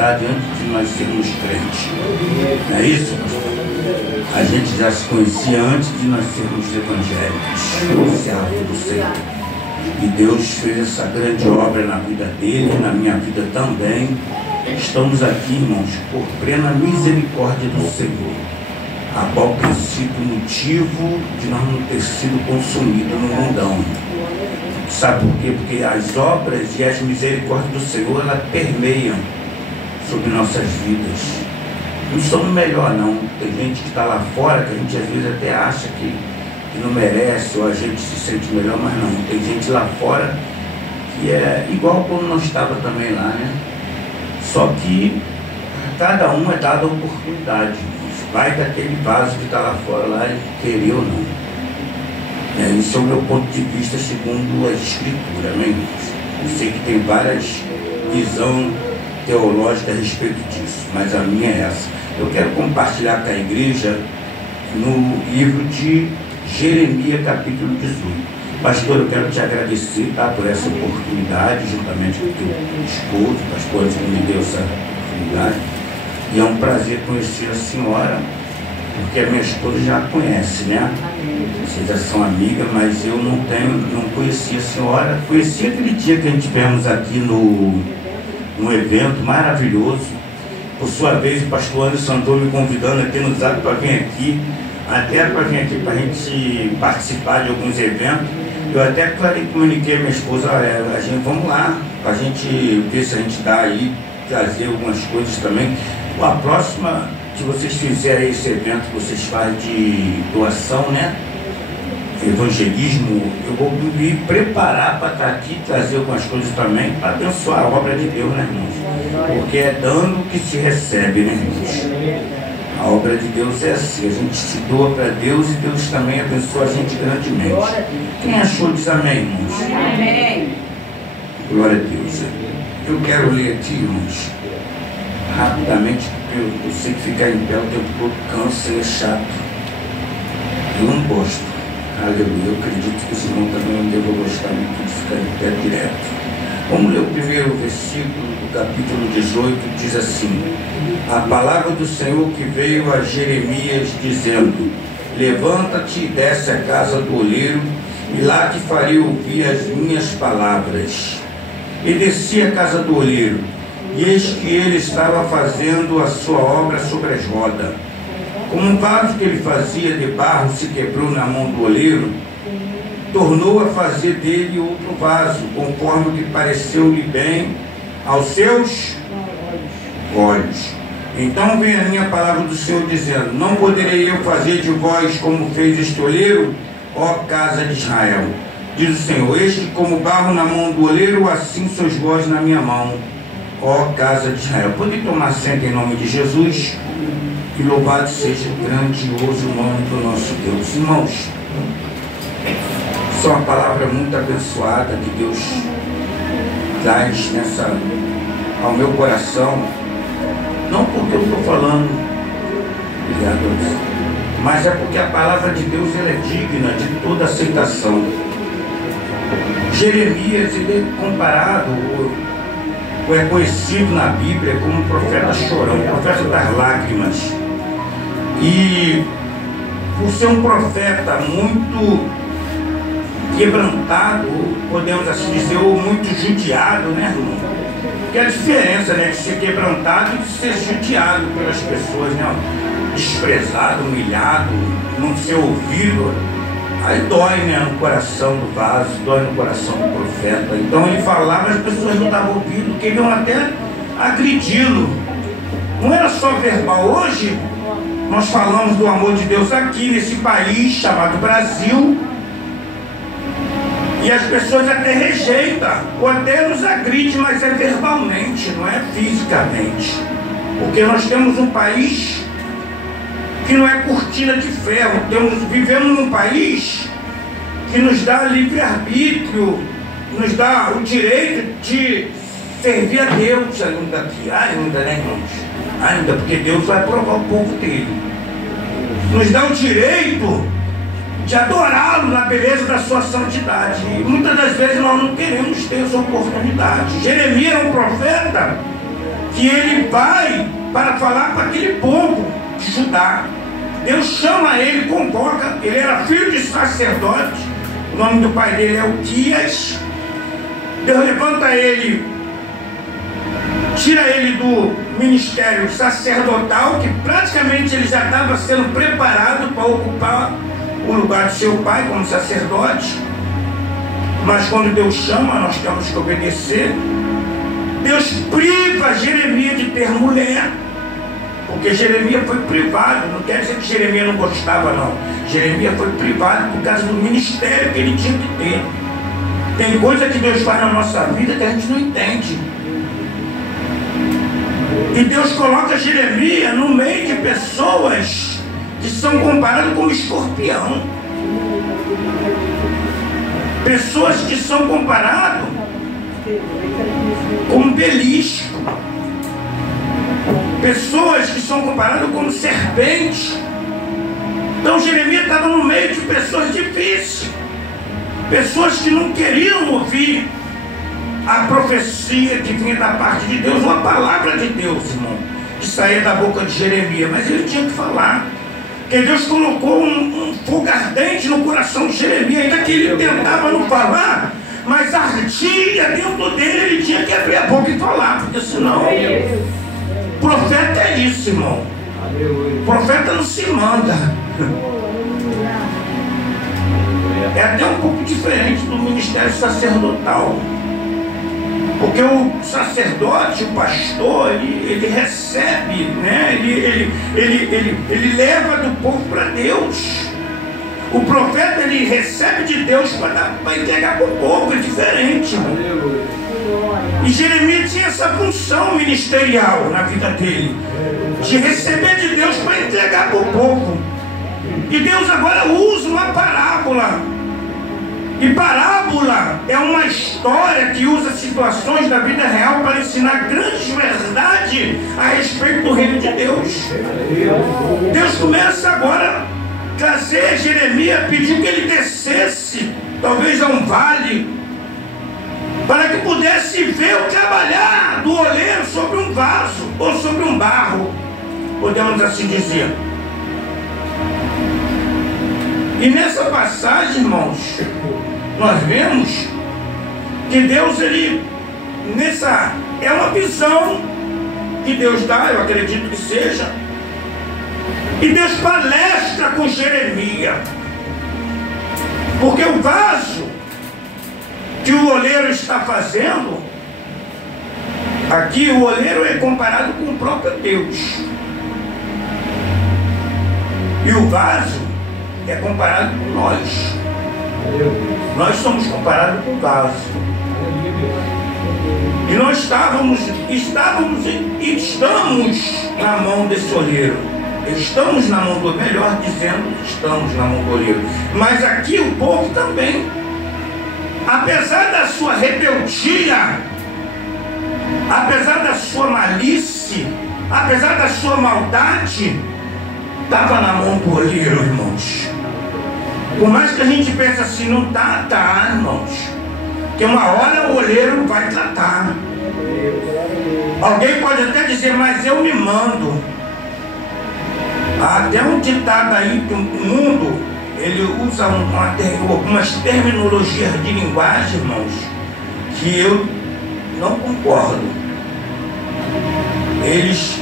verdade antes de nós sermos crentes. Não é isso? A gente já se conhecia antes de nós sermos evangélicos, servos do Senhor. E Deus fez essa grande obra na vida dele, na minha vida também. Estamos aqui, irmãos, por plena misericórdia do Senhor, a qual tem sido motivo de nós não ter sido consumidos no mundão. Sabe por quê? Porque as obras e as misericórdias do Senhor, elas permeiam sobre nossas vidas. Não somos melhor não. Tem gente que está lá fora que a gente às vezes até acha que não merece, ou a gente se sente melhor, mas não. Tem gente lá fora que é igual como nós estava também lá, né? Só que cada um é dado a oportunidade. Vai daquele vaso que está lá fora lá e querer ou não. Esse é o meu ponto de vista segundo a Escritura, né, irmãos? Eu sei que tem várias visões teológicas a respeito disso, mas a minha é essa. Eu quero compartilhar com a igreja no livro de Jeremias, capítulo 18. Pastor, eu quero te agradecer, tá, por essa oportunidade, juntamente com o teu esposo, pastor, que me deu essa oportunidade. E é um prazer conhecer a senhora, porque a minha esposa já a conhece, né? Vocês já são amigas, mas eu não conhecia a senhora. Conheci aquele dia que a gente tivemos aqui num evento maravilhoso. Por sua vez, o pastor Anderson andou me convidando aqui no Zap para vir aqui, até para vir aqui para a gente participar de alguns eventos. Eu até comuniquei a minha esposa, olha, a gente, vamos lá, para a gente ver se a gente dá aí, trazer algumas coisas também. A próxima, se vocês fizerem esse evento que vocês fazem de doação, né? Evangelismo, eu vou me preparar para estar aqui, trazer algumas coisas também, para abençoar a obra de Deus, né, irmãos? Porque é dando que se recebe, né, irmãos? A obra de Deus é assim, a gente se doa para Deus e Deus também abençoa a gente grandemente. Quem achou diz amém, irmãos? Amém. Glória a Deus. Eu quero ler aqui, irmãos, rapidamente, porque eu sei que ficar em pé o tempo todo cansa e é chato. Eu não gosto. Aleluia. Eu acredito que esse irmão também não deva gostar muito de ficar em pé direto. Vamos ler o primeiro versículo do capítulo 18, diz assim: a palavra do Senhor que veio a Jeremias dizendo: levanta-te e desce à casa do oleiro, e lá te farei ouvir as minhas palavras. E desci à casa do oleiro, e eis que ele estava fazendo a sua obra sobre as rodas. Como um vaso que ele fazia de barro se quebrou na mão do oleiro, tornou a fazer dele outro vaso, conforme o que pareceu-lhe bem aos seus olhos. Então veio a minha palavra do Senhor dizendo: não poderei eu fazer de vós como fez este oleiro, ó casa de Israel? Diz o Senhor: este como barro na mão do oleiro, assim sois vós na minha mão, ó casa de Israel. Pode tomar assento em nome de Jesus. E louvado seja o grandioso nome do nosso Deus. Irmãos, isso é uma palavra muito abençoada que Deus traz ao meu coração. Não porque eu estou falando, obrigado, mas é porque a palavra de Deus ela é digna de toda aceitação. Jeremias, ele é comparado, ou é conhecido na Bíblia como profeta chorão, profeta das lágrimas. E por ser um profeta muito quebrantado, podemos assim dizer, ou muito judiado, né, irmão? Que é a diferença, né, de ser quebrantado e de ser judiado pelas pessoas, né? Desprezado, humilhado, não ser ouvido. Aí dói, né, no coração do vaso, dói no coração do profeta. Então ele falava, as pessoas não estavam ouvindo, queriam até agredi-lo. Não era só verbal. Hoje nós falamos do amor de Deus aqui nesse país chamado Brasil, e as pessoas até rejeitam, ou até nos agridem, mas é verbalmente, não é fisicamente. Porque nós temos um país que não é cortina de ferro. Vivemos num país que nos dá livre-arbítrio, nos dá o direito de servir a Deus ainda aqui. Ainda, né, irmãos? Ainda, porque Deus vai provar o povo dele. Nos dá o direito de adorá-lo na beleza da sua santidade. E muitas das vezes nós não queremos ter essa oportunidade. Jeremias era um profeta que ele vai para falar para aquele povo de Judá. Deus chama ele, convoca, ele era filho de sacerdote, o nome do pai dele é Uquias. Deus levanta ele, tira ele do ministério sacerdotal, que praticamente ele já estava sendo preparado para ocupar o lugar de seu pai como sacerdote. Mas quando Deus chama, nós temos que obedecer. Deus priva Jeremias de ter mulher, porque Jeremias foi privado. Não quer dizer que Jeremias não gostava, não. Jeremias foi privado por causa do ministério que ele tinha que ter. Tem coisa que Deus faz na nossa vida que a gente não entende. E Deus coloca Jeremias no meio de pessoas que são comparadas com escorpião. Pessoas que são comparadas com belisco. Pessoas que são comparadas como serpentes. Então Jeremias estava no meio de pessoas difíceis. Pessoas que não queriam ouvir a profecia que vinha da parte de Deus, ou a palavra de Deus, irmão, que saía da boca de Jeremias. Mas ele tinha que falar. Porque Deus colocou um fogo ardente no coração de Jeremias, ainda que ele tentava não falar, mas ardia dentro dele, ele tinha que abrir a boca e falar, porque senão... Profeta é isso, irmão. Profeta não se manda. É até um pouco diferente do ministério sacerdotal. Porque o sacerdote, o pastor, ele recebe, né? Ele leva do povo para Deus. O profeta, ele recebe de Deus para entregar para o povo, é diferente. E Jeremias tinha essa função ministerial na vida dele, de receber de Deus para entregar para o povo. E Deus agora usa uma parábola. E parábola é uma história que usa situações da vida real para ensinar grandes verdades a respeito do reino de Deus. Deus começa agora a trazer Jeremias, pediu que ele descesse, talvez a um vale, para que pudesse ver o trabalhar do oleiro sobre um vaso, ou sobre um barro, podemos assim dizer. E nessa passagem, irmãos, nós vemos que Deus, é uma visão que Deus dá, eu acredito que seja, e Deus palestra com Jeremias, porque o vaso que o oleiro está fazendo, aqui o oleiro é comparado com o próprio Deus, e o vaso é comparado com nós. Nós somos comparados com o vaso. E nós estamos e estamos na mão desse oleiro. Estamos na mão do, melhor dizendo, estamos na mão do oleiro. Mas aqui o povo também, apesar da sua rebeldia, apesar da sua malícia, apesar da sua maldade, estava na mão do oleiro, irmãos. Por mais que a gente pense assim, não tá, irmãos. Porque uma hora o oleiro vai tratar. Alguém pode até dizer, mas eu me mando. Há até um ditado aí que o mundo, ele usa algumas terminologias de linguagem, irmãos, que eu não concordo. Eles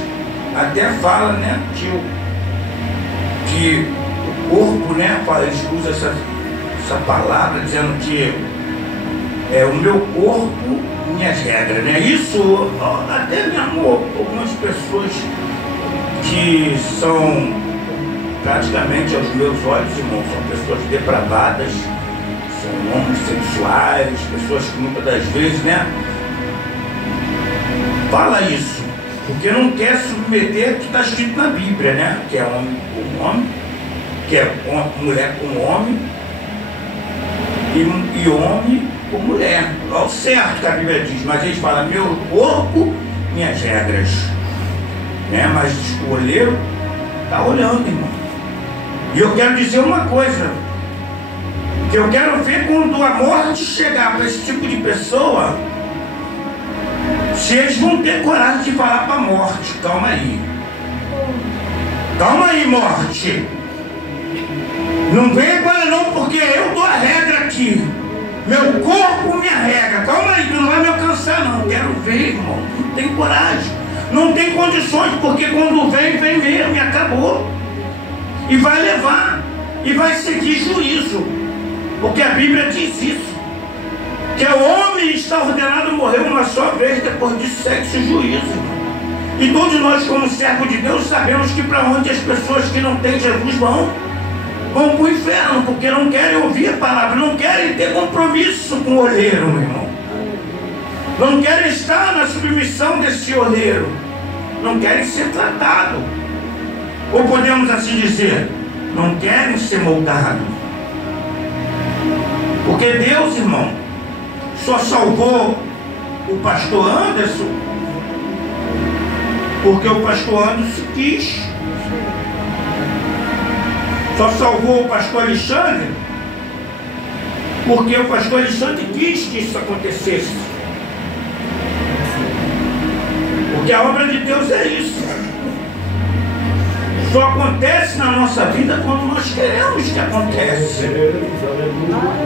até falam, né, que o corpo, né, eles usam essa palavra dizendo que é o meu corpo, minhas regras, né? Isso até mesmo algumas pessoas que são praticamente aos meus olhos, irmãos, são pessoas depravadas, são homossexuais, pessoas que muitas das vezes, né, fala isso, porque não quer submeter o que está escrito na Bíblia, né? Que é homem com homem, que é mulher com homem e homem com mulher. É o certo que a Bíblia diz, mas eles falam meu corpo, minhas regras, né? Mas o oleiro está olhando, irmão. E eu quero dizer uma coisa, que eu quero ver quando a morte chegar para esse tipo de pessoa, Se eles vão ter coragem de falar para a morte, calma aí. Calma aí, morte. Não vem agora não, porque eu dou a regra aqui. Meu corpo me arrega. Calma aí, tu não vai me alcançar não. Quero ver, irmão. Não tem coragem. Não tem condições, porque quando vem, vem mesmo e acabou. E vai levar. E vai seguir juízo. Porque a Bíblia diz isso. Que o homem está ordenado a morrer uma só vez, depois disso segue-se juízo. E todos nós, como servos de Deus, sabemos que para onde as pessoas que não têm Jesus vão para o inferno, porque não querem ouvir a palavra, não querem ter compromisso com o olheiro, meu irmão. Não querem estar na submissão desse olheiro. Não querem ser tratados. Ou podemos assim dizer, não querem ser moldados. Porque Deus, irmão, só salvou o pastor Anderson porque o pastor Anderson quis. Só salvou o pastor Alexandre porque o pastor Alexandre quis que isso acontecesse. Porque a obra de Deus é isso. Só acontece na nossa vida quando nós queremos que aconteça.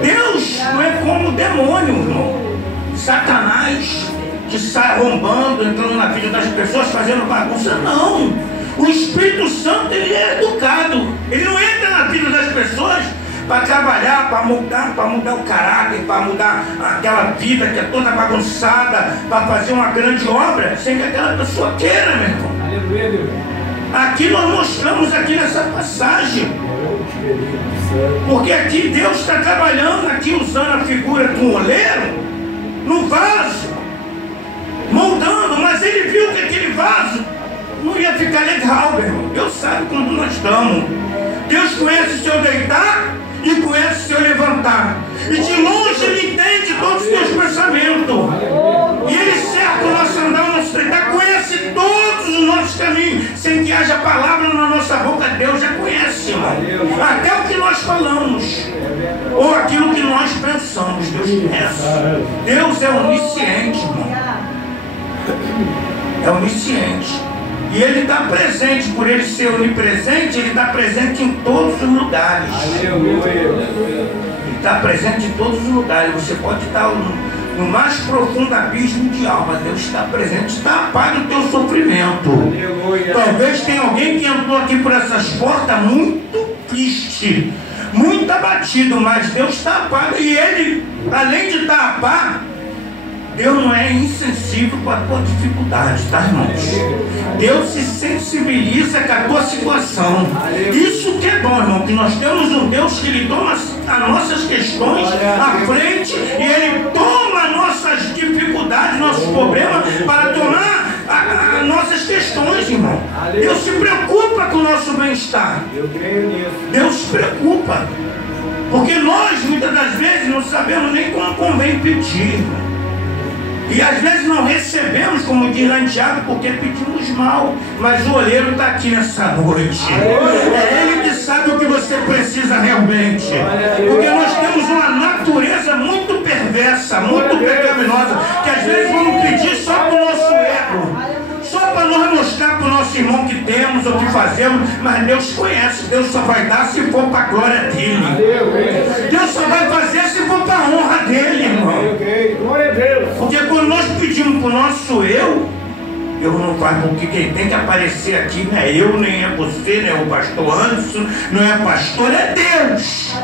Deus não é como o demônio, irmão. Satanás que sai arrombando, entrando na vida das pessoas, fazendo bagunça. Não. O Espírito Santo, ele é educado. Ele não entra na vida das pessoas para trabalhar, para mudar o caráter, para mudar aquela vida que é toda bagunçada, para fazer uma grande obra, sem que aquela pessoa queira, meu irmão. Aqui nós mostramos aqui nessa passagem. Porque aqui Deus está trabalhando, aqui usando a figura de um oleiro, no vaso, moldando, mas ele viu que aquele vaso não ia ficar legal, meu irmão. Deus sabe como nós estamos. Deus conhece o seu deitar e conhece o seu levantar. E de longe ele entende todos os teus pensamentos. E ele cerca o nosso andar, o nosso deitar, conhece todos os nossos caminhos. Sem que haja palavra na nossa boca, Deus já conhece, irmão. Até o que nós falamos, ou aquilo que nós pensamos, Deus conhece. Deus é onisciente, irmão. É onisciente. E ele está presente, por ele ser onipresente, ele está presente em todos os lugares. Ele está presente em todos os lugares. Você pode estar no mais profundo abismo de alma. Deus está presente, está a par do teu sofrimento. Talvez tenha alguém que entrou aqui por essas portas muito triste, muito abatido, mas Deus está a par. E ele, além de estar a par, Deus não é insensível com a tua dificuldade, tá, irmãos? Deus se sensibiliza com a tua situação. Isso que é bom, irmão, que nós temos um Deus que ele toma as nossas questões à frente e ele toma nossas dificuldades, nossos problemas para tomar as nossas questões, irmão. Deus se preocupa com o nosso bem-estar. Deus se preocupa. Porque nós, muitas das vezes, não sabemos nem como convém pedir, irmão. E às vezes não recebemos, como diz lá em Tiago, porque pedimos mal. Mas o olheiro está aqui nessa noite. É ele que sabe o que você precisa realmente. Porque nós temos uma natureza muito perversa, muito pecaminosa, que às vezes vamos pedir só para o nosso ego, só para nós mostrar para o nosso irmão que temos, o que fazemos. Mas Deus conhece, Deus só vai dar se for para a glória dele. Deus só vai fazer se for para a honra dele, irmão. Porque quando nós pedimos para o nosso eu não faço, porque quem tem que aparecer aqui não é eu, nem é você, nem é o pastor Anderson, não é pastor, é Deus.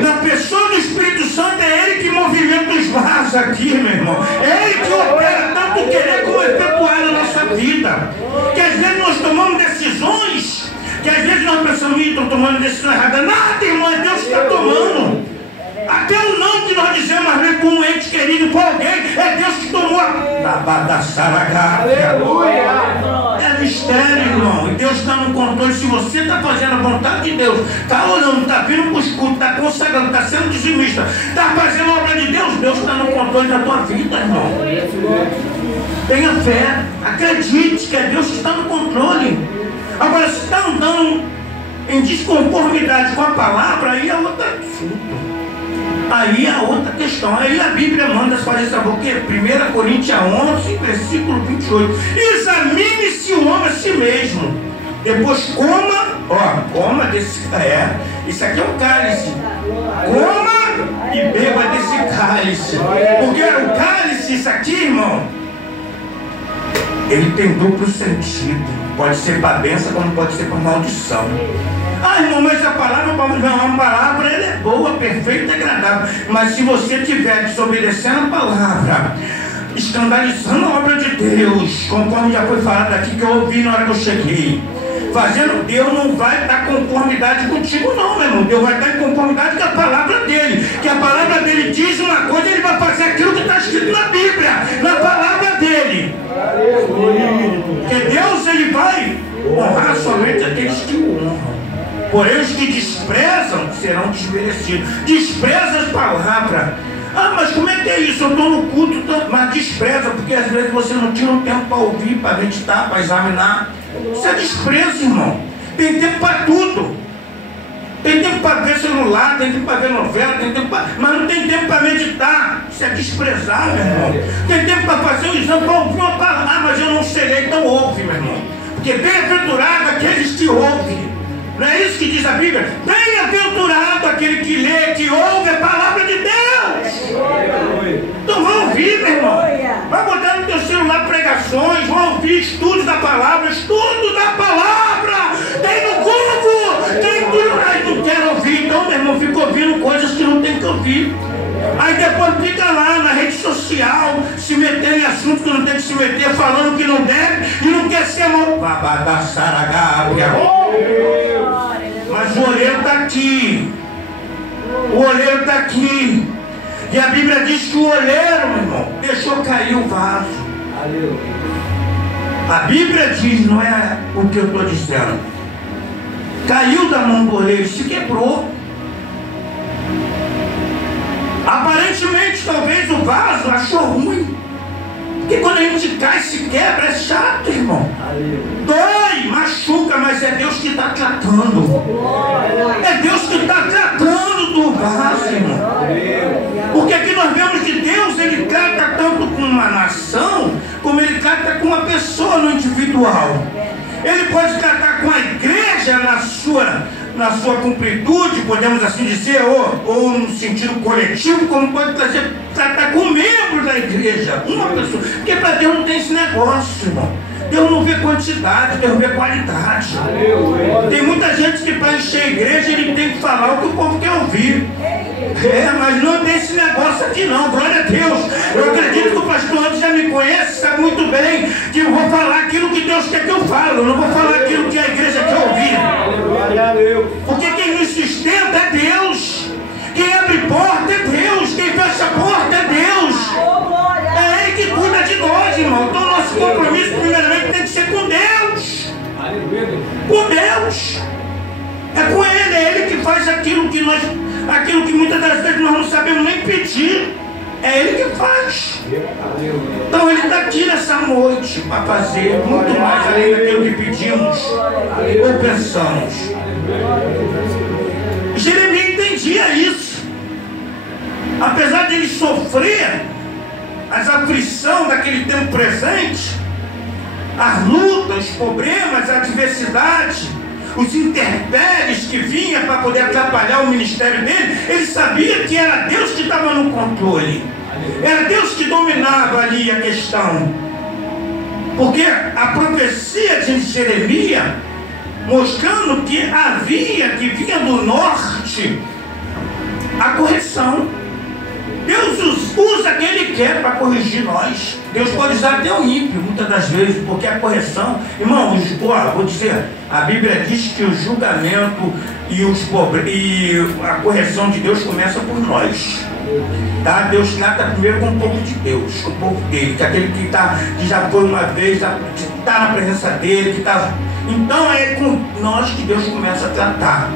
Na pessoa do Espírito Santo é ele que movimenta os vasos aqui, meu irmão. É ele que opera tanto querer como efetuar na nossa vida. Que às vezes nós tomamos decisões, que às vezes nós pensamos, estou tomando decisão errada. Nada, irmão, é Deus que está tomando. Até o não que nós dizemos, às vezes, como um ente querido para alguém, é Deus que tomou a é mistério, irmão. E Deus está no controle. Se você está fazendo a vontade de Deus, está orando, está vindo para o escudo, está consagrando, está sendo dizimista, está fazendo a obra de Deus, Deus está no controle da tua vida, irmão. Tenha fé, acredite que é Deus que está no controle. Agora, se está andando em desconformidade com a palavra, aí é outro assunto. Aí a outra questão, aí a Bíblia manda fazer essa boca, 1 Coríntios 11, versículo 28. Examine-se o homem a si mesmo. Depois coma desse. Isso aqui é um cálice. Coma e beba desse cálice. Porque o cálice, isso aqui, irmão, ele tem duplo sentido. Pode ser para bênção, como pode ser para maldição. Irmão, mas a palavra, uma palavra, ela é boa, perfeita e agradável. Mas se você estiver desobedecendo a palavra, escandalizando a obra de Deus, conforme já foi falado aqui, que eu ouvi na hora que eu cheguei, fazendo, Deus não vai estar em conformidade contigo não, meu irmão. Deus vai estar em conformidade com a palavra dele. Que a palavra dele diz uma coisa, ele vai fazer aquilo que está escrito na Bíblia, na palavra dele. Porque Deus, ele vai honrar somente aqueles que o honram. Porém os que desprezam serão desmerecidos. Despreza as palavras. Mas como é que é isso? Eu estou no culto, mas despreza, porque às vezes você não tira um tempo para ouvir, para meditar, para examinar. Isso é desprezo, irmão. Tem tempo para tudo. Tem tempo para ver celular, tem tempo para ver novela, tem tempo para... mas não tem tempo para meditar. Isso é desprezar, meu irmão. Tem tempo para fazer um exame, para ouvir uma palavra. Mas eu não sei ler, então ouve, meu irmão. Porque bem-aventurado aqueles que ouvem. Não é isso que diz a Bíblia? Bem-aventurado aquele que lê, que ouve a palavra de Deus. Então vão ouvir, meu irmão. Vai botar no teu celular pregações, vão ouvir estudos da palavra, estudo da palavra. Tem no Google, tem tudo. Não quero ouvir, então, meu irmão, fica ouvindo coisas que não tem que ouvir. Aí depois fica lá na rede social, se metendo em assuntos que não tem que se meter, falando que não deve e não quer ser mas o olheiro está aqui. O olheiro está aqui. E a Bíblia diz que o olheiro, meu irmão, deixou cair o vaso. A Bíblia diz, não é o que eu estou dizendo. Caiu da mão do olheiro, se quebrou. Aparentemente, talvez o vaso achou ruim. Porque quando a gente cai, se quebra, é chato, irmão. Dói, machuca, mas é Deus que está tratando. É Deus que está tratando do vaso, irmão. Porque aqui nós vemos que Deus, ele trata tanto com uma nação, como ele trata com uma pessoa no individual. Ele pode tratar com a igreja na sua completude, podemos assim dizer, ou no sentido coletivo, como pode tratar com membros da igreja, uma pessoa. Porque para Deus não tem esse negócio, irmão. Deus não vê quantidade, Deus vê qualidade. Tem muita gente que para encher a igreja ele tem que falar o que o povo quer ouvir. Mas não tem esse negócio aqui não, glória a Deus. Eu acredito que o pastor antes já me conhece, sabe muito bem que eu vou falar aquilo que Deus quer que eu fale. Eu não vou falar aquilo que a igreja quer ouvir. Porque quem nos sustenta é Deus. Quem abre porta é Deus. Quem fecha porta é Deus. É Ele que cuida de nós, irmão. Então nosso compromisso primeiramente tem que ser com Deus. Com Deus. É com Ele, é Ele que faz aquilo que muitas das vezes nós não sabemos nem pedir. É Ele que faz. Então Ele está aqui nessa noite para fazer muito mais além daquilo que pedimos ou pensamos. Jeremias entendia isso. Apesar de ele sofrer as aflições daquele tempo presente, as lutas, os problemas, a adversidade, os intempéries que vinham para poder atrapalhar o ministério dele, ele sabia que era Deus que estava no controle. Era Deus que dominava ali a questão. Porque a profecia de Jeremias, mostrando que vinha do norte a correção. Deus usa quem Ele quer para corrigir nós. Deus pode usar até o ímpio, muitas das vezes, porque a correção, irmão, vou dizer, a Bíblia diz que o julgamento e a correção de Deus começa por nós. Tá? Deus trata primeiro com o povo de Deus, com o povo dele, que é aquele que já foi uma vez, está na presença dele, Então é com nós que Deus começa a tratar.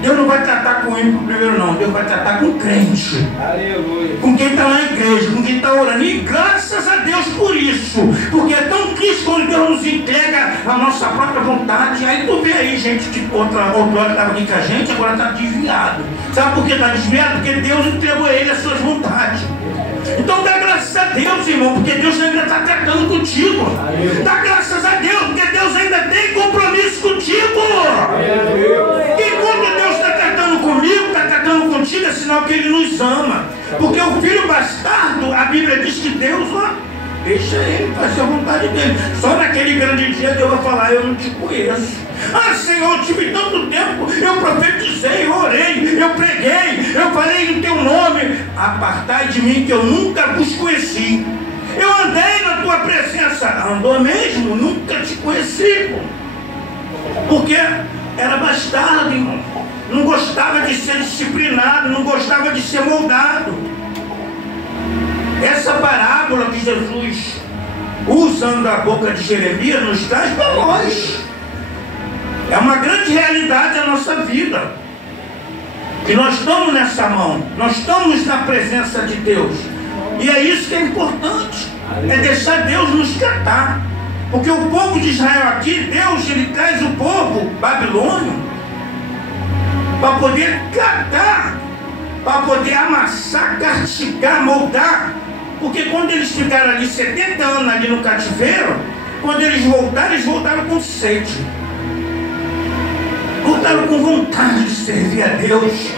Deus não vai tratar com o ímpio primeiro, não. Deus vai tratar com o crente. Aleluia. Com quem está na igreja, com quem está orando. E graças a Deus por isso. Porque é tão triste quando Deus nos entrega a nossa própria vontade. Aí tu vê aí gente que outrora estava aqui com a gente, agora está desviado. Sabe por que está desviado? Porque Deus entregou a ele as suas vontades. Então dá graças a Deus, irmão, porque Deus ainda está tratando contigo. Dá graças a Deus, porque Deus ainda tem compromisso contigo. Enquanto Deus está tratando comigo, está tratando contigo, é sinal que Ele nos ama. Porque o filho bastardo, a Bíblia diz que Deus, ó, deixa ele fazer a vontade dele. Só naquele grande dia Deus vai falar: eu não te conheço. Ah, Senhor, eu tive tanto tempo, eu profetizei, eu orei, eu preguei, eu falei em teu nome. Apartai de mim que eu nunca vos conheci. Eu andei na tua presença. Andou mesmo? Nunca te conheci. Porque era bastardo, irmão. Não gostava de ser disciplinado, não gostava de ser moldado. Essa parábola que Jesus, usando a boca de Jeremias, nos traz para nós. É uma grande realidade da nossa vida. Que nós estamos nessa mão, nós estamos na presença de Deus. E é isso que é importante. É deixar Deus nos tratar. Porque o povo de Israel aqui, Deus, Ele traz o povo babilônio para poder tratar, para poder amassar, castigar, moldar. Porque quando eles ficaram ali 70 anos ali no cativeiro, quando eles voltaram com sede. Voltaram com vontade de servir a Deus.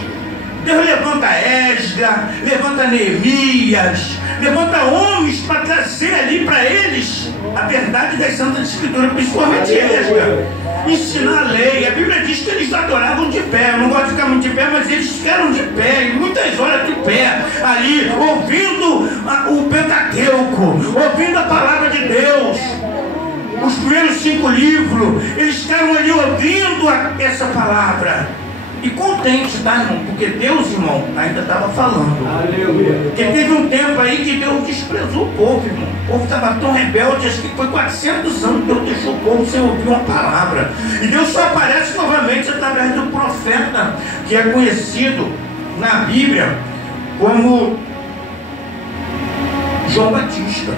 Deus levanta Esdras, levanta Neemias, levanta homens para trazer ali para eles a verdade das Santas Escrituras, principalmente Esdras, ensinar a lei. A Bíblia diz que eles adoravam de pé. Eu não gosto de ficar muito de pé, mas eles ficaram de pé, e muitas horas de pé, ali, ouvindo o Pentateuco, ouvindo a palavra de Deus. Os primeiros 5 livros, eles ficaram ali ouvindo essa palavra. E contente, tá, irmão? Porque Deus, irmão, ainda estava falando. Aleluia. Porque teve um tempo aí que Deus desprezou o povo, irmão. O povo estava tão rebelde, acho que foi 400 anos que Deus deixou o povo sem ouvir uma palavra. E Deus só aparece novamente através do profeta, que é conhecido na Bíblia como João Batista.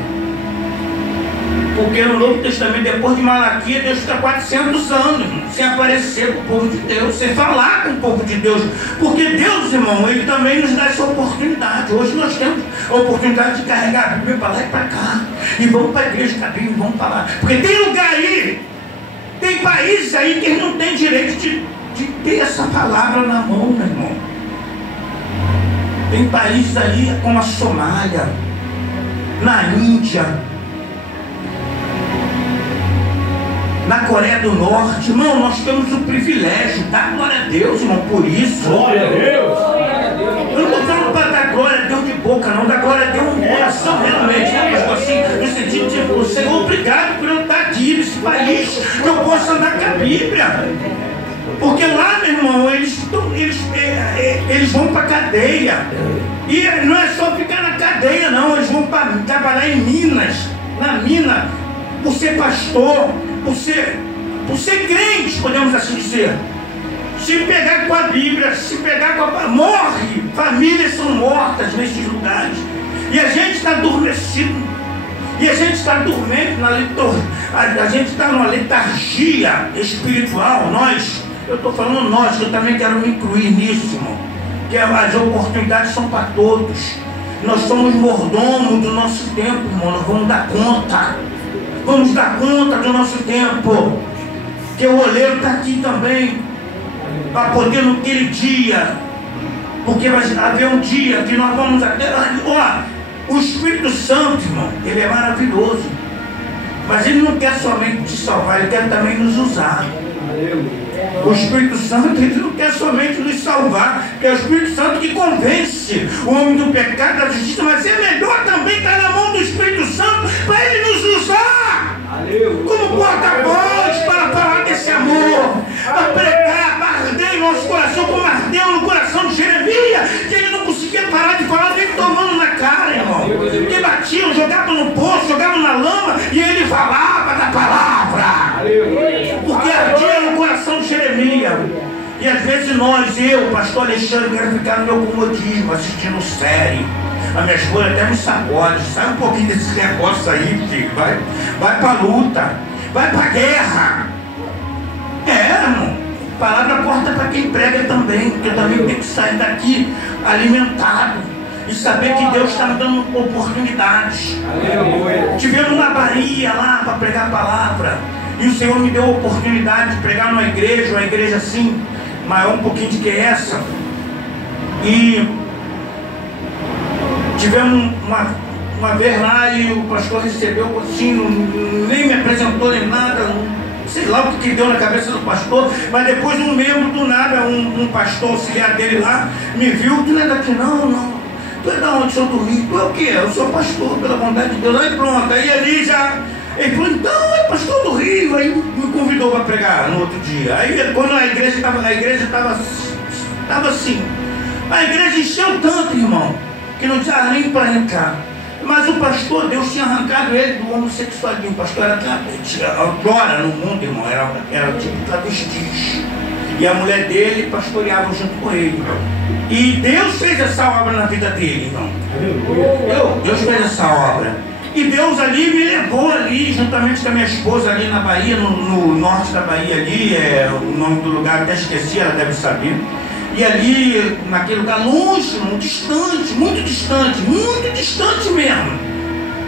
Porque no Novo Testamento, depois de Malaquias, Deus fica 400 anos sem aparecer com o povo de Deus, sem falar com o povo de Deus. Porque Deus, irmão, Ele também nos dá essa oportunidade. Hoje nós temos a oportunidade de carregar a Bíblia para lá e para cá. E vamos para a igreja com a Bíblia e vamos falar. Porque tem lugar aí, tem países aí que eles não têm direito de ter essa palavra na mão, meu irmão. Tem países aí como a Somália, na Índia, na Coreia do Norte. Irmão, nós temos o privilégio. Dá glória a Deus, irmão, por isso. Glória a Deus. Eu não estou falando para dar glória a Deus de boca, não. Dá glória a Deus no coração, realmente, né, pastor? Assim, no sentido de, Senhor, obrigado por eu estar aqui nesse país, que eu possa andar com a Bíblia. Porque lá, meu irmão, eles vão para a cadeia. E não é só ficar na cadeia, não. Eles vão trabalhar em minas. Na mina, por ser pastor, por ser crente, podemos assim dizer. Se pegar com a Bíblia, se pegar com a... morre, famílias são mortas nesses lugares. E a gente está adormecido. E a gente está dormente, a gente está numa letargia espiritual. Eu estou falando nós, que eu também quero me incluir nisso, irmão. Que as oportunidades são para todos. Nós somos mordomos do nosso tempo, irmão. Nós vamos dar conta. Vamos dar conta do nosso tempo. Que o oleiro está aqui também, para poder naquele dia. Porque vai haver um dia que nós vamos até... O Espírito Santo, irmão, ele é maravilhoso. Mas ele não quer somente te salvar, ele quer também nos usar. O Espírito Santo, ele não quer somente nos salvar, é o Espírito Santo que convence o homem do pecado, da justiça, mas é melhor também estar na mão do Espírito Santo para ele nos usar como porta-voz para falar desse amor, para pregar, para arder em nosso coração, como ardeu no coração de Jeremias, que ele não conseguia parar de falar, nem tomando na cara, irmão. Que batiam, jogavam no poço, jogavam na lama, e ele falava da palavra. Porque ardia no coração de Jeremias. E às vezes eu, pastor Alexandre, quero ficar no meu comodismo, assistindo série. A minha esposa até me sacode, sai um pouquinho desse negócio aí, filho. Vai pra luta, vai pra guerra. Irmão, a palavra corta para quem prega também, porque eu também tenho que sair daqui alimentado e saber que Deus está me dando oportunidades. Aleluia. Tivemos na Bahia lá para pregar a palavra, e o Senhor me deu a oportunidade de pregar numa igreja, uma igreja assim, maior um pouquinho do que essa. E tivemos uma vez lá e o pastor recebeu assim, nem me apresentou nem nada, sei lá o que deu na cabeça do pastor, mas depois um membro do nada, um pastor auxiliar dele lá, me viu, tu não é daqui não, tu é da onde? Sou do Rio. Tu é o quê? Eu sou pastor, pela vontade de Deus. Aí pronto, aí ali já, ele falou, então é pastor do Rio, aí me convidou para pregar no outro dia. Aí quando a igreja estava assim, a igreja encheu tanto, irmão, que não tinha nem para entrar. Mas o pastor, Deus tinha arrancado ele do homossexualismo. O pastor era agora no mundo, irmão, era tipo travestis. E a mulher dele pastoreava junto com ele. E Deus fez essa obra na vida dele, irmão. Deus fez essa obra. E Deus ali me levou ali, juntamente com a minha esposa ali na Bahia, no norte da Bahia ali, o nome do lugar até esqueci, ela deve saber. E ali, naquele lugar longe, muito distante mesmo.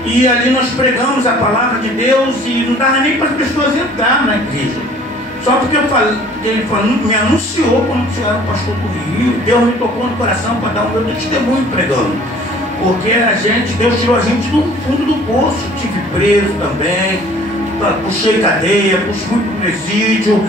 E ali nós pregamos a palavra de Deus e não dava nem para as pessoas entrar na igreja. Só porque ele me anunciou como se eu era o pastor do Rio. Deus me tocou no coração para dar o meu testemunho pregando. Porque Deus tirou a gente do fundo do poço. Tive preso também. Puxei cadeia, fui para o presídio,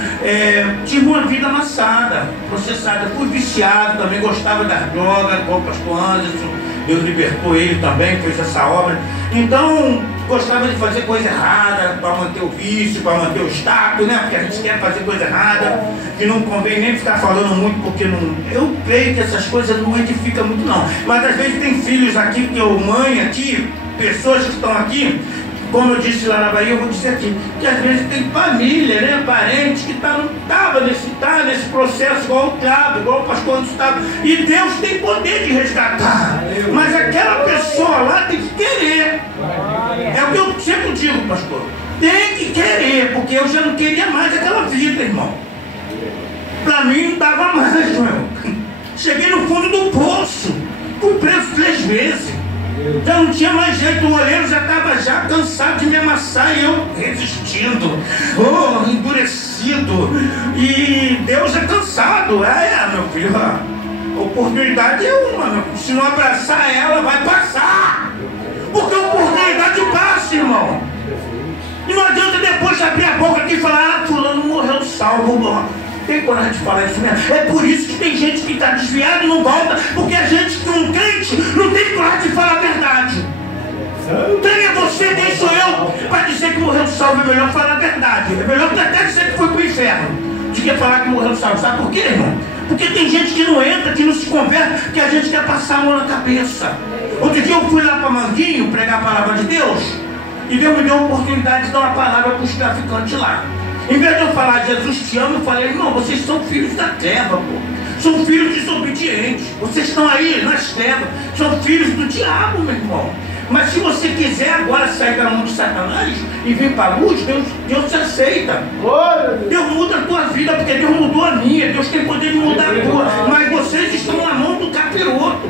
tive uma vida amassada, processada, fui viciado, também gostava das drogas, como o pastor Anderson, Deus libertou ele também, fez essa obra. Então, gostava de fazer coisa errada, para manter o vício, para manter o status, né? Porque a gente quer fazer coisa errada, que não convém nem ficar falando muito, porque não. Eu creio que essas coisas não edificam muito, não. Mas às vezes tem filhos aqui, mãe aqui, pessoas que estão aqui. Como eu disse lá na Bahia, eu vou dizer aqui, que às vezes tem família, né, parente que tá nesse processo igual o Thiago, igual o pastor Anderson estava. E Deus tem poder de resgatar. Mas aquela pessoa lá tem que querer. É o que eu sempre digo, pastor. Tem que querer, porque eu já não queria mais aquela vida, irmão. Para mim não dava mais, irmão. Cheguei no fundo do poço, fui preso 3 vezes. Já não tinha mais jeito, o oleiro já estava cansado de me amassar e eu resistindo, endurecido. E Deus é cansado. Meu filho, a oportunidade é uma, meu filho. Se não abraçar ela, vai passar. Porque a oportunidade passa, irmão. E não adianta depois abrir a boca aqui e falar, fulano morreu salvo. Tem coragem de falar isso mesmo? É por isso que tem gente que está desviada e não volta, porque a gente que é um crente não tem coragem de falar a verdade. Quem é você, quem sou eu, para dizer que morreu salvo? É melhor falar a verdade. É melhor até dizer que foi para o inferno do que falar que morreu salvo. Sabe por quê, irmão? Porque tem gente que não entra, que não se converte, porque a gente quer passar a mão na cabeça. Outro dia eu fui lá para Manguinho pregar a palavra de Deus, e Deus me deu a oportunidade de dar uma palavra para os traficantes lá. Em vez de eu falar Jesus te ama, eu falei, irmão, vocês são filhos da treva, pô. São filhos desobedientes. Vocês estão aí nas trevas. São filhos do diabo, meu irmão. Mas se você quiser agora sair da mão de Satanás e vir para a luz, Deus te aceita. Deus muda a tua vida, porque Deus mudou a minha. Deus tem poder de mudar a tua. Mas vocês estão na mão do capiroto.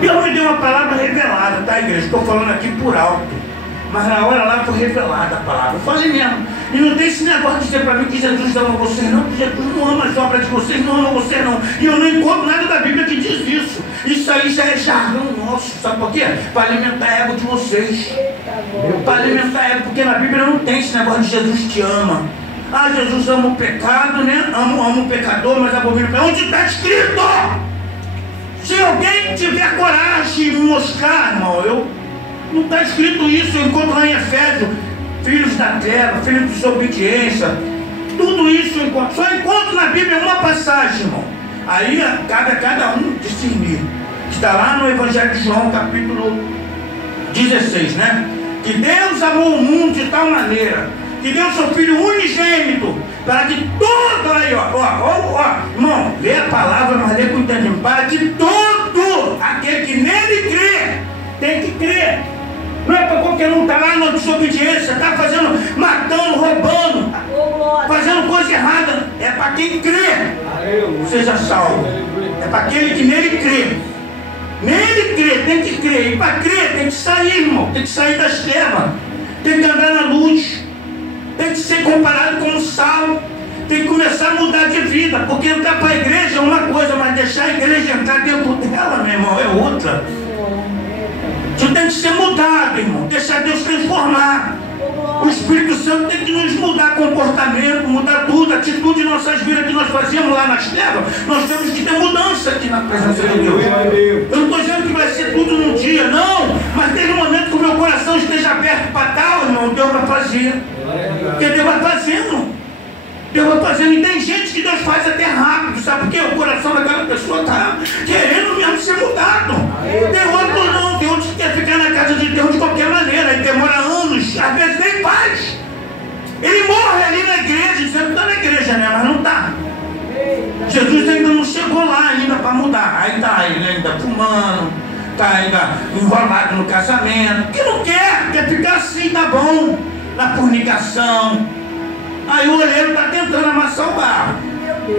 Deus me deu uma palavra revelada, tá, igreja? Estou falando aqui por alto. Mas na hora lá foi revelada a palavra. Eu falei mesmo. E não tem esse negócio de dizer para mim que Jesus ama vocês, não. Que Jesus não ama as obras de vocês, não ama vocês, não. E eu não encontro nada da Bíblia que diz isso. Isso aí já é jargão nosso. Sabe por quê? Para alimentar a ego de vocês. Para alimentar a ego, porque na Bíblia não tem esse negócio de Jesus te ama. Jesus ama o pecado, né? Ama o pecador, mas abomina o pecado. Onde está escrito? Se alguém tiver coragem de me mostrar, irmão, não está escrito isso. Eu encontro lá em Efésios, filhos da terra, filhos de desobediência, tudo isso eu encontro. Só encontro na Bíblia uma passagem, irmão. Aí cabe a cada um discernir. Está lá no Evangelho de João, capítulo 16, né? Que Deus amou o mundo de tal maneira que deu seu Filho unigênito, para que todo, aí, irmão, lê a palavra, mas lê com entendimento, para que todo aquele que nele crê, tem que crer. Não é para qualquer um estar lá na desobediência, está fazendo, matando, roubando, fazendo coisa errada. É para quem crê, seja salvo. É para aquele que nele crê. Nele crê, tem que crer. E para crer, tem que sair, irmão. Tem que sair das trevas. Tem que andar na luz. Tem que ser comparado com o sal. Tem que começar a mudar de vida. Porque entrar para a igreja é uma coisa, mas deixar a igreja entrar dentro dela, meu irmão, é outra. Você tem que ser mudado, irmão. Deixar Deus transformar. O Espírito Santo tem que nos mudar comportamento, mudar tudo, atitude em nossas vidas que nós fazíamos lá nas trevas. Nós temos que ter mudança aqui na presença de Deus. Eu não estou dizendo que vai ser tudo num dia, não. Mas desde o momento que o meu coração esteja aberto para tal, irmão, Deus vai fazer. Porque Deus vai fazendo. Deus vai fazendo. E tem gente que Deus faz até rápido, sabe por quê? O coração daquela pessoa está querendo mesmo ser mudado. Tem outros não, tem outros que quer ficar na casa de Deus de qualquer maneira, e demora anos, às vezes nem faz. Ele morre ali na igreja, dizendo que está na igreja, né? Mas não está. Jesus ainda não chegou lá ainda para mudar. Aí está ele ainda fumando, está ainda enrolado no casamento, que não quer ficar assim, tá bom, na fornicação. Aí o oleiro está tentando amassar o barro,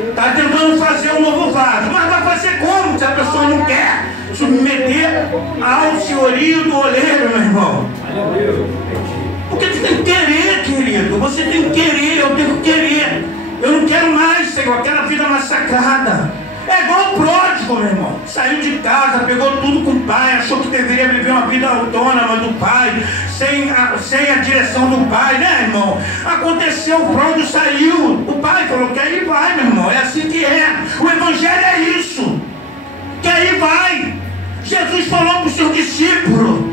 está tentando fazer um novo vaso, mas vai fazer como se a pessoa não quer submeter ao senhorio do oleiro, meu irmão? Porque tu tem que querer, querido. Você tem que querer, eu tenho que querer. Eu não quero mais, Senhor, eu quero a vida massacrada. É igual o pródigo, meu irmão. Saiu de casa, pegou tudo com o pai, achou que deveria viver uma vida autônoma do pai, sem a direção do pai, né, irmão? Aconteceu, o pródigo saiu, o pai falou que aí vai, meu irmão. É assim que é. O evangelho é isso. Que aí vai. Jesus falou para o seu discípulo: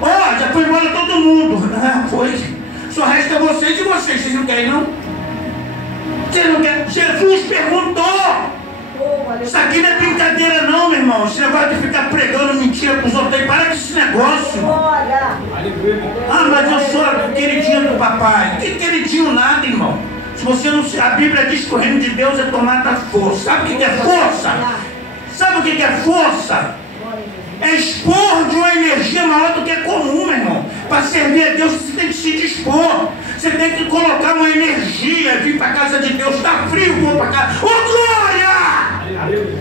ó, já foi embora todo mundo. Ah, foi. Só resta vocês e vocês. Vocês não querem, não? Vocês não querem? Jesus perguntou. Isso aqui não é brincadeira não, meu irmão. Esse negócio de ficar pregando mentira para os outros aí, para com esse negócio. Ah, mas eu sou queridinho do papai. Que queridinho nada, irmão. Se você não... A Bíblia diz que o reino de Deus é tomar da força. Sabe o que é força? Sabe o que é força? É expor de uma energia maior do que é comum, meu irmão. Para servir a Deus, você tem que se dispor. Você tem que colocar uma energia, vir para a casa de Deus. Está frio, vou para cá. Ô, glória!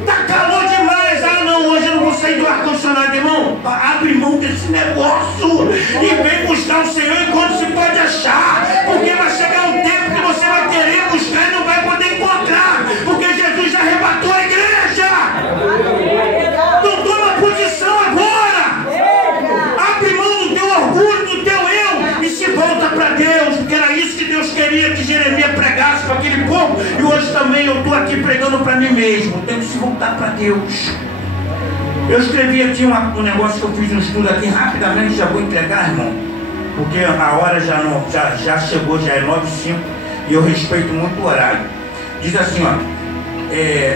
Está calor demais. Ah, não, hoje eu não vou sair do ar-condicionado, irmão. Abre mão desse negócio e vem buscar o Senhor enquanto se pode achar. Porque vai chegar um tempo que você vai querer buscar e não vai poder encontrar. Porque Jesus já arrebatou a igreja. Não toma posição agora. Abre mão do teu orgulho, do teu eu e se volta para Deus. Porque era isso que Deus queria que Jeremias pregasse para aquele povo. E hoje também eu estou aqui pregando para mim mesmo. Tem que se voltar para Deus. Eu escrevi aqui um negócio que eu fiz um estudo aqui rapidamente, já vou entregar, irmão. Porque a hora já chegou, já é 9h05 e eu respeito muito o horário. Diz assim, ó.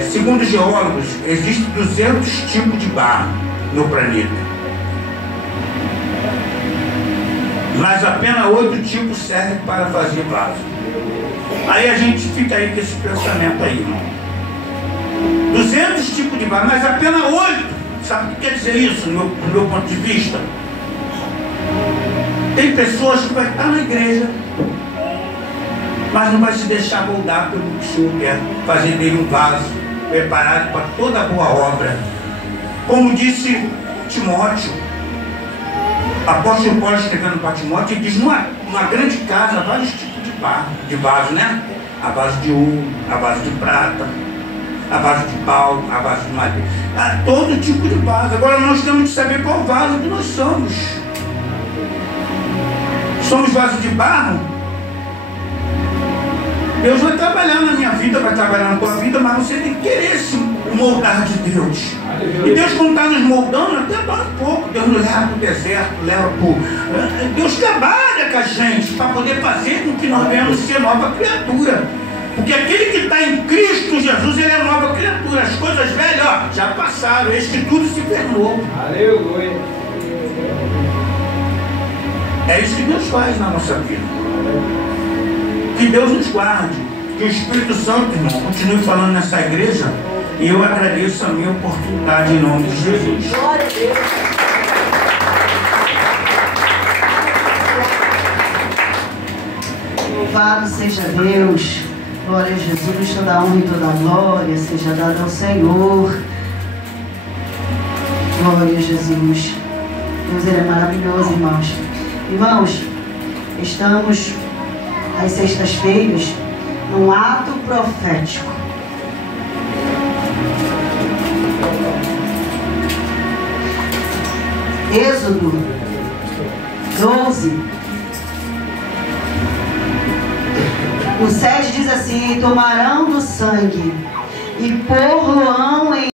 Segundo os geólogos, existem 200 tipos de barro no planeta. Mas apenas 8 tipos servem para fazer vaso. Aí a gente fica aí com esse pensamento aí, irmão. 200 tipos de barro, mas apenas 8. Sabe o que quer dizer isso, no meu ponto de vista? Tem pessoas que vão estar na igreja, mas não vai se deixar moldar pelo que o Senhor quer, fazer dele um vaso preparado para toda boa obra. Como disse Timóteo, apóstolo Paulo escrevendo para Timóteo, ele diz: numa grande casa, vários tipos de vaso, né? A vaso de ouro, a vaso de prata, a vaso de pau, a vaso de madeira, todo tipo de vaso. Agora nós temos que saber qual vaso que nós somos. Somos vaso de barro? Deus vai trabalhar na minha vida, vai trabalhar na tua vida, mas você tem que querer se moldar de Deus. E Deus, quando está nos moldando, até dói um pouco. Deus nos leva para o deserto, leva para o... Deus trabalha com a gente para poder fazer com que nós venhamos ser nova criatura. Porque aquele que está em Cristo Jesus, ele é nova criatura. As coisas velhas, ó, já passaram. Eis que tudo se fez novo. Aleluia. É isso que Deus faz na nossa vida. Que Deus nos guarde. Que o Espírito Santo, irmão, continue falando nessa igreja. E eu agradeço a minha oportunidade em nome de Jesus. Glória a Deus. Louvado seja Deus. Glória a Jesus. Toda a honra e toda a glória seja dada ao Senhor. Glória a Jesus. Deus, Ele é maravilhoso, irmãos. Irmãos, estamos às sextas-feiras num ato profético. Êxodo 12. O 7 diz assim: tomarão do sangue e pôr-lo-ão em